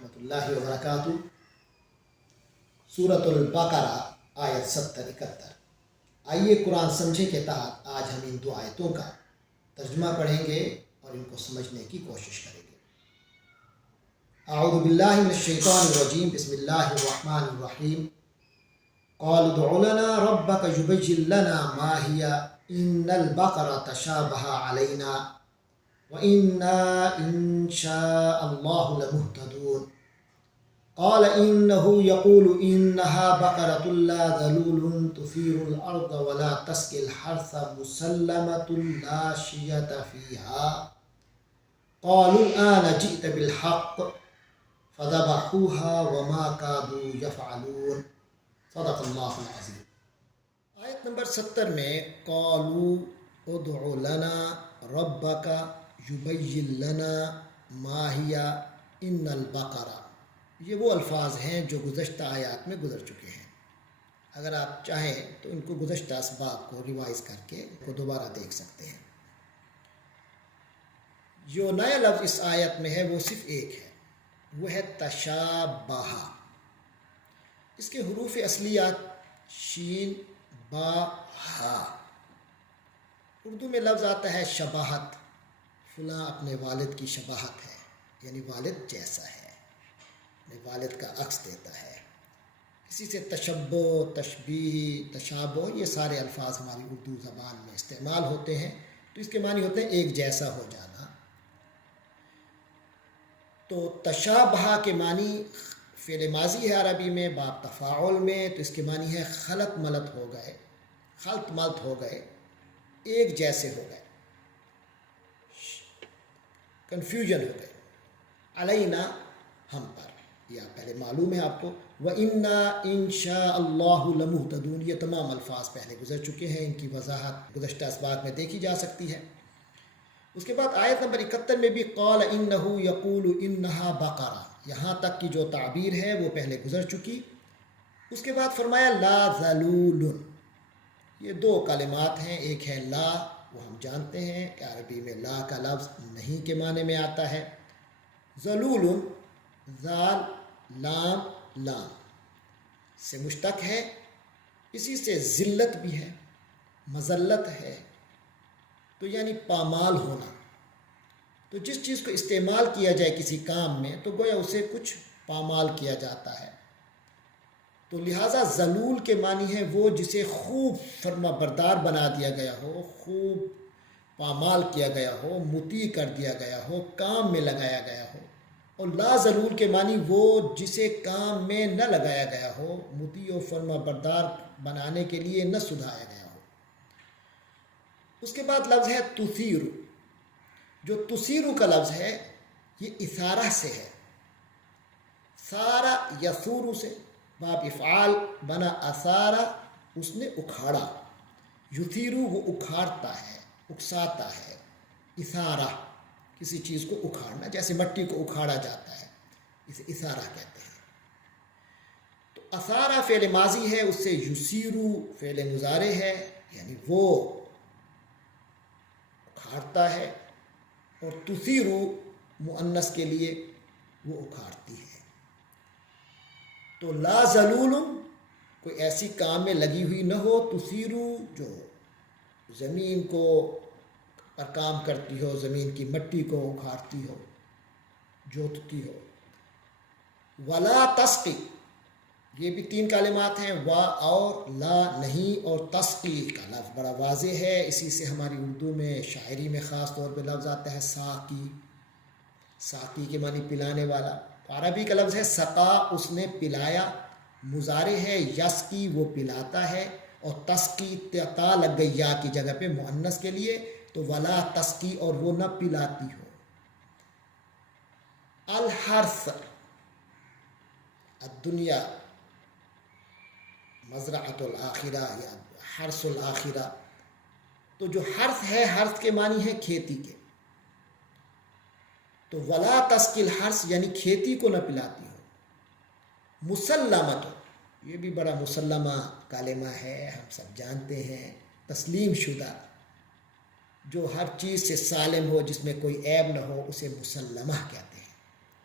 ورحمۃ اللہ وبرکاتہ۔ سورۃ البقرہ آیت 70-71۔ آئیے قرآن سمجھے کے تحت آج ہم ان دو آیتوں کا ترجمہ پڑھیں گے اور ان کو سمجھنے کی کوشش کریں گے۔ اعوذ باللہ من الشیطان الرجیم، بسم اللہ الرحمن الرحیم۔ قالوا ادع لنا ربك يبين لنا ما هي إن البقرة تشابه علينا وإنا إن شاء الله لمهتدون۔ قال إنه يقول إنها بقرة لا ذلول تثير الأرض ولا تسقي الحرث مسلمة لا شية فيها قالوا الآن جئت بالحق فذبحوها وما كادوا يفعلون۔ صدق اللہ العظیم۔ آیت نمبر 70 میں قالوا ادع لنا ربک یبین لنا ما ہی ان البقرہ، یہ وہ الفاظ ہیں جو گزشتہ آیات میں گزر چکے ہیں۔ اگر آپ چاہیں تو ان کو گزشتہ اسباق کو ریوائز کر کے ان کو دوبارہ دیکھ سکتے ہیں۔ جو نیا لفظ اس آیت میں ہے وہ صرف ایک ہے، وہ ہے تشابہ۔ اس کے حروف اصلیات شین با ہا۔ اردو میں لفظ آتا ہے شباہت، فلاں اپنے والد کی شباہت ہے، یعنی والد جیسا ہے، اپنے والد کا عکس دیتا ہے۔ اسی سے تشبہ، تشبیہ، تشابہ، یہ سارے الفاظ ہماری اردو زبان میں استعمال ہوتے ہیں، تو اس کے معنی ہوتے ہیں ایک جیسا ہو جانا۔ تو تشابہ کے معنی فعل ماضی ہے عربی میں، باب تفاعل میں، تو اس کے معنی ہے خلط ملط ہو گئے، خلط ملط ہو گئے، ایک جیسے ہو گئے، کنفیوژن ہو گئے۔ علینا، ہم پر، یا پہلے معلوم ہے آپ کو، وَإِنَّا إِن شَاءَ اللَّهُ لَمُهْتَدُونَ، یہ تمام الفاظ پہلے گزر چکے ہیں، ان کی وضاحت گزشتہ اسباق میں دیکھی جا سکتی ہے۔ اس کے بعد آیت نمبر 71 میں بھی قال انہ یقول انہا بقرہ، یہاں تک کی جو تعبیر ہے وہ پہلے گزر چکی۔ اس کے بعد فرمایا لا ذلول، یہ دو کلمات ہیں، ایک ہے لا، وہ ہم جانتے ہیں کہ عربی میں لا کا لفظ نہیں کے معنی میں آتا ہے۔ ذلول، ذال لام لام سے مشتق ہے، اسی سے ذلت بھی ہے، مذلت ہے، تو یعنی پامال ہونا۔ تو جس چیز کو استعمال کیا جائے کسی کام میں تو گویا اسے کچھ پامال کیا جاتا ہے۔ تو لہٰذا ذلول کے معنی ہے وہ جسے خوب فرما بردار بنا دیا گیا ہو، خوب پامال کیا گیا ہو، مطیع کر دیا گیا ہو، کام میں لگایا گیا ہو۔ اور لا ذلول کے معنی وہ جسے کام میں نہ لگایا گیا ہو، مطیع و فرما بردار بنانے کے لیے نہ سدھایا گیا ہو۔ اس کے بعد لفظ ہے تثیر، جو تثیرو کا لفظ ہے یہ اثارہ سے ہے، سارا یثورو سے، باب افعال بنا اثارہ، اس نے اکھاڑا، یثیرو وہ اکھاڑتا ہے، اکساتا ہے، اثارہ کسی چیز کو اکھاڑنا، جیسے مٹی کو اکھاڑا جاتا ہے، اسے اثارہ کہتے ہیں۔ تو اثارہ فعل ماضی ہے، اس سے یثیرو فعل مضارع ہے، یعنی وہ اکھاڑتا ہے، اور تثیرو مؤنث کے لیے وہ اکھاڑتی ہے۔ تو لا ذلول کوئی ایسی کام میں لگی ہوئی نہ ہو، تثیرو جو زمین کو پر کام کرتی ہو، زمین کی مٹی کو اکھاڑتی ہو، جوتتی ہو۔ ولا تسقی، یہ بھی تین کلمات ہیں، وا اور لا نہیں، اور تسقی کا لفظ بڑا واضح ہے، اسی سے ہماری اردو میں شاعری میں خاص طور پہ لفظ آتا ہے ساقی، ساقی کے معنی پلانے والا۔ عربی کا لفظ ہے سقا، اس نے پلایا، مضارع ہے یسقی، وہ پلاتا ہے، اور تسقی تا لگ گئی یا کی جگہ پہ مؤنث کے لیے، تو ولا تسقی، اور وہ نہ پلاتی ہو۔ الحرث، الدنیا مزرعۃ الآخرہ یا حرث الآخرہ، تو جو حرث ہے، حرث کے معنی ہے کھیتی کے، تو ولا تسقی الحرث یعنی کھیتی کو نہ پلاتی ہو۔ مسلمۃ، یہ بھی بڑا مسلمہ کلمہ ہے، ہم سب جانتے ہیں، تسلیم شدہ، جو ہر چیز سے سالم ہو، جس میں کوئی عیب نہ ہو، اسے مسلمہ کہتے ہیں۔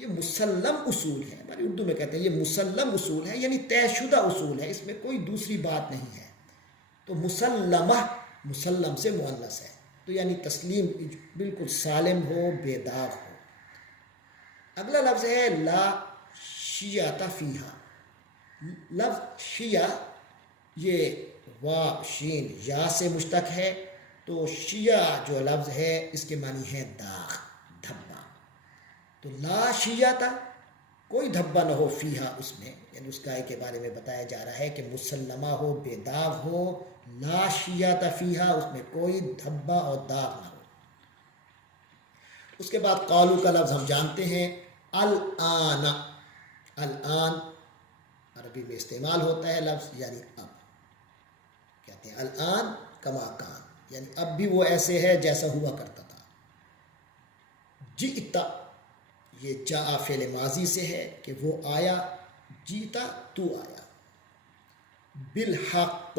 یہ مسلم اصول ہے، ہماری اردو میں کہتے ہیں یہ مسلم اصول ہے، یعنی طے شدہ اصول ہے، اس میں کوئی دوسری بات نہیں ہے. تو مسلمہ مسلم سے مؤنث ہے، تو یعنی تسلیم بالکل سالم ہو، بے داغ ہو. اگلا لفظ ہے لا شیعۃ فیہا. لفظ شیعہ یہ وا شین یا سے مشتق ہے، تو شیعہ جو لفظ ہے اس کے معنی ہے داغ، دھبا. تو لا شیعۃ کوئی دھبا نہ ہو فیہا اس میں، یعنی اس گائے کے بارے میں بتایا جا رہا ہے کہ مسلمہ ہو، بے داغ ہو. لا شیعۃ فیہا اس میں کوئی دھبا اور داغ نہ ہو. اس کے بعد قالو کا لفظ ہم جانتے ہیں الآن. الآن عربی میں استعمال ہوتا ہے لفظ یعنی اب. کہتے ہیں الآن کما کان، یعنی اب بھی وہ ایسے ہے جیسا ہوا کرتا تھا. جئتا یہ جاء فعل ماضی سے ہے کہ وہ آیا، جیتا تو آیا. بالحق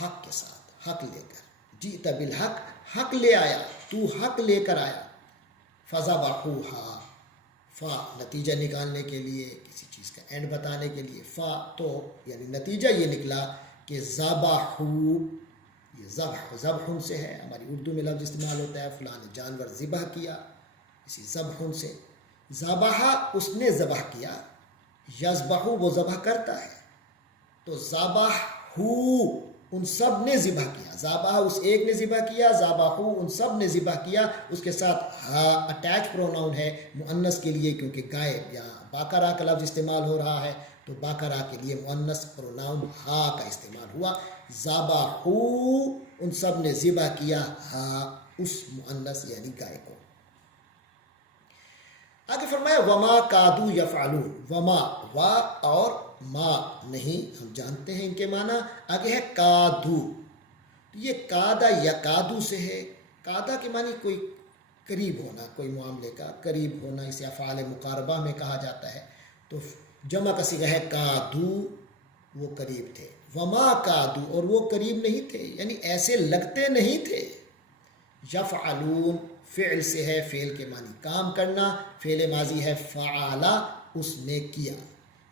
حق کے ساتھ، حق لے کر. جیتا بالحق حق لے آیا، تو حق لے کر آیا. فذبحوها فا نتیجہ نکالنے کے لیے، کسی چیز کا اینڈ بتانے کے لیے. فا تو یعنی نتیجہ یہ نکلا کہ ذبحو، یہ ذبح ذبح سے ہے، ہماری اردو میں لفظ استعمال ہوتا ہے فلاں نے جانور ذبح کیا، اسی ذبح سے. ذبح اس نے ذبح کیا، یذبح وہ ذبح کرتا ہے. تو ذبحو ان سب نے ذبح کیا، ذبح اس ایک نے ذبح کیا، ذبحو ان سب نے ذبح کیا. اس کے ساتھ ہا اٹیچ پروناؤن ہے مؤنث کے لیے، کیونکہ گائے یہاں باقرہ کا لفظ استعمال ہو رہا ہے، تو باقرہ کے لیے مؤنث پروناؤن ہا کا استعمال ہوا. ذبحو ان سب نے ذبح کیا ہا اس مؤنث یعنی گائے کو. آگے فرمایا وما کادو یفعلون. وما وا اور ما نہیں، ہم جانتے ہیں ان کے معنی. آگے ہے کادو، یہ کادا یا کادو سے ہے. کادا کے معنی کوئی قریب ہونا، کوئی معاملے کا قریب ہونا، اسے افعال مقاربہ میں کہا جاتا ہے. تو جمع کا صیغہ ہے کادو، وہ قریب تھے. وما کادو اور وہ قریب نہیں تھے، یعنی ایسے لگتے نہیں تھے. یفعلون فعل سے ہے، فعل کے معنی کام کرنا. فعل ماضی ہے فعلا، اس نے کیا.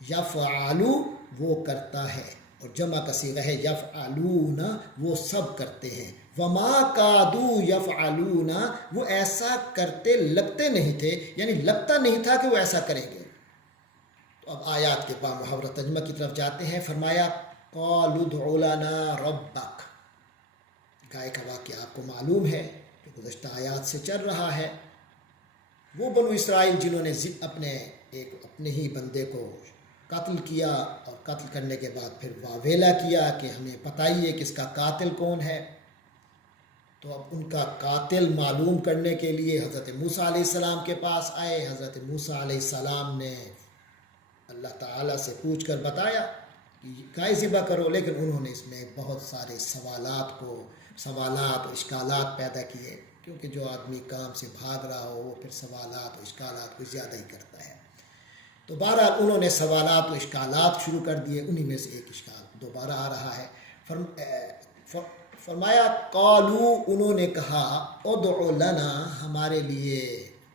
یفعلو وہ کرتا ہے، اور جمع کا صیغہ ہے یفعلون وہ سب کرتے ہیں. وما کادو یفعلون وہ ایسا کرتے لگتے نہیں تھے، یعنی لگتا نہیں تھا کہ وہ ایسا کریں گے. تو اب آیات کے با محاورہ ترجمہ کی طرف جاتے ہیں. فرمایا قالوا ادع لنا ربک. گائے کا واقعہ آپ کو معلوم ہے کہ گزشتہ آیات سے چل رہا ہے. وہ بنو اسرائیل جنہوں نے اپنے ہی بندے کو قتل کیا، اور قتل کرنے کے بعد پھر واویلا کیا کہ ہمیں پتہ ہی ہے کہ اس کا قاتل کون ہے. تو اب ان کا قاتل معلوم کرنے کے لیے حضرت موسیٰ علیہ السلام کے پاس آئے. حضرت موسیٰ علیہ السلام نے اللہ تعالیٰ سے پوچھ کر بتایا کہ گائے ذبح کرو، لیکن انہوں نے اس میں بہت سارے سوالات اور اشکالات پیدا کیے، کیونکہ جو آدمی کام سے بھاگ رہا ہو وہ پھر سوالات اور اشکالات کو زیادہ ہی کرتا ہے. تو بہرحال انہوں نے سوالات و اشکالات شروع کر دیے. انہی میں سے ایک اشکال دوبارہ آ رہا ہے. فرمایا قالو انہوں نے کہا ادع لنا ہمارے لیے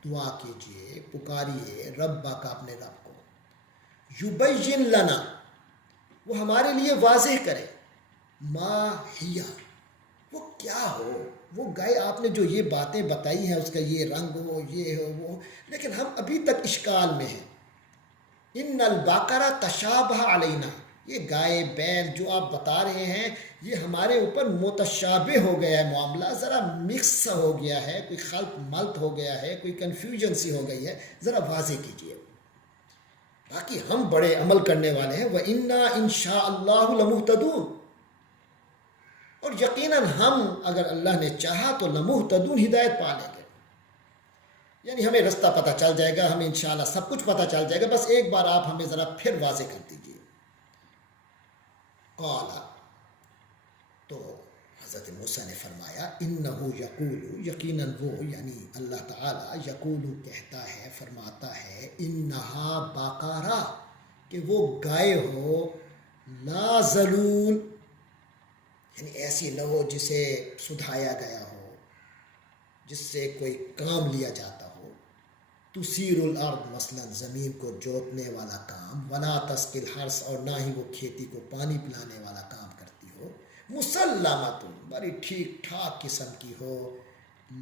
دعا کیجیے، پکاریے ربا کا اپنے رب کو. یبین لنا وہ ہمارے لیے واضح کرے، ما ہی وہ کیا ہو. وہ گائے آپ نے جو یہ باتیں بتائی ہیں، اس کا یہ رنگ ہو، یہ ہو، وہ، لیکن ہم ابھی تک اشکال میں ہیں. ان البقرہ تشابہ علینا، یہ گائے بیل جو آپ بتا رہے ہیں یہ ہمارے اوپر متشابہ ہو گیا ہے، معاملہ ذرا مکس ہو گیا ہے، کوئی خلط ملط ہو گیا ہے، کوئی کنفیوژن سی ہو گئی ہے، ذرا واضح کیجیے. باقی ہم بڑے عمل کرنے والے ہیں. وَإِنَّا إِن شَاءَ اللَّهُ لَمُهْتَدُونَ، اور یقیناً ہم اگر اللہ نے چاہا تو لمہتدون ہدایت پا لیں گے، یعنی ہمیں رستہ پتہ چل جائے گا، ہمیں انشاءاللہ سب کچھ پتہ چل جائے گا. بس ایک بار آپ ہمیں ذرا پھر واضح کر دیجیے. قال تو حضرت موسیٰ نے فرمایا انہو یقول، یقیناً وہ یعنی اللہ تعالیٰ یقول کہتا ہے، فرماتا ہے انہا بقرہ کہ وہ گائے ہو، لا ذلول یعنی ایسی نہ ہو جسے سدھایا گیا ہو، جس سے کوئی کام لیا جاتا ہو. تسیر الارض مثلا زمین کو جوتنے والا کام، ولا تسقی الحرث اور نہ ہی وہ کھیتی کو پانی پلانے والا کام کرتی ہو، مسلمۃ بڑی ٹھیک ٹھاک قسم کی ہو،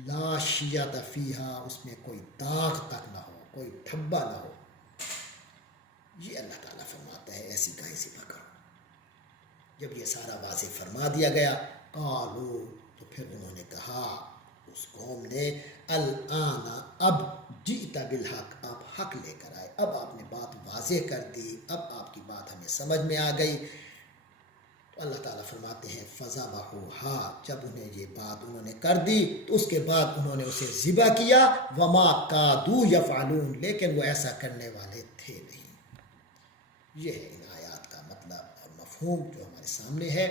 لا شیۃ فیہا اس میں کوئی داغ تک نہ ہو، کوئی دھبا نہ ہو، یہ اللہ تعالیٰ فرماتا ہے ایسی گائے ذبح کرو۔ جب یہ سارا واضح فرما دیا گیا، قالو تو پھر انہوں نے کہا اس قوم نے، الآن اب جئت بالحق، آپ حق لے کر آئے، اب آپ نے بات واضح کر دی، اب آپ کی بات ہمیں سمجھ میں آ گئی۔ تو اللہ تعالیٰ فرماتے ہیں فذبحوها، جب انہیں یہ بات انہوں نے کر دی تو اس کے بعد انہوں نے اسے ذبح کیا، وما کادوا یفعلون، لیکن وہ ایسا کرنے والے تھے نہیں۔ یہ ہے ان آیات کا مطلب اور مفہوم جو ہمارے سامنے ہے۔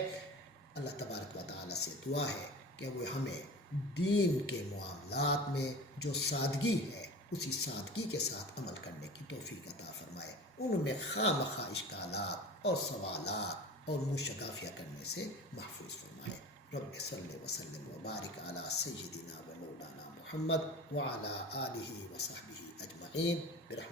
اللہ تبارک و تعالیٰ سے دعا ہے کہ وہ ہمیں دین کے معاملات میں جو سادگی ہے اسی سادگی کے ساتھ عمل کرنے کی توفیق عطا فرمائے، ان میں خواہ مخواہ اشکالات اور سوالات اور منہ شگافیہ کرنے سے محفوظ فرمائے۔ رب صلی وسلم وبارک علی سیدنا و مولانا محمد وعلی آلہ وصحبہ اجمعین برحمتہ۔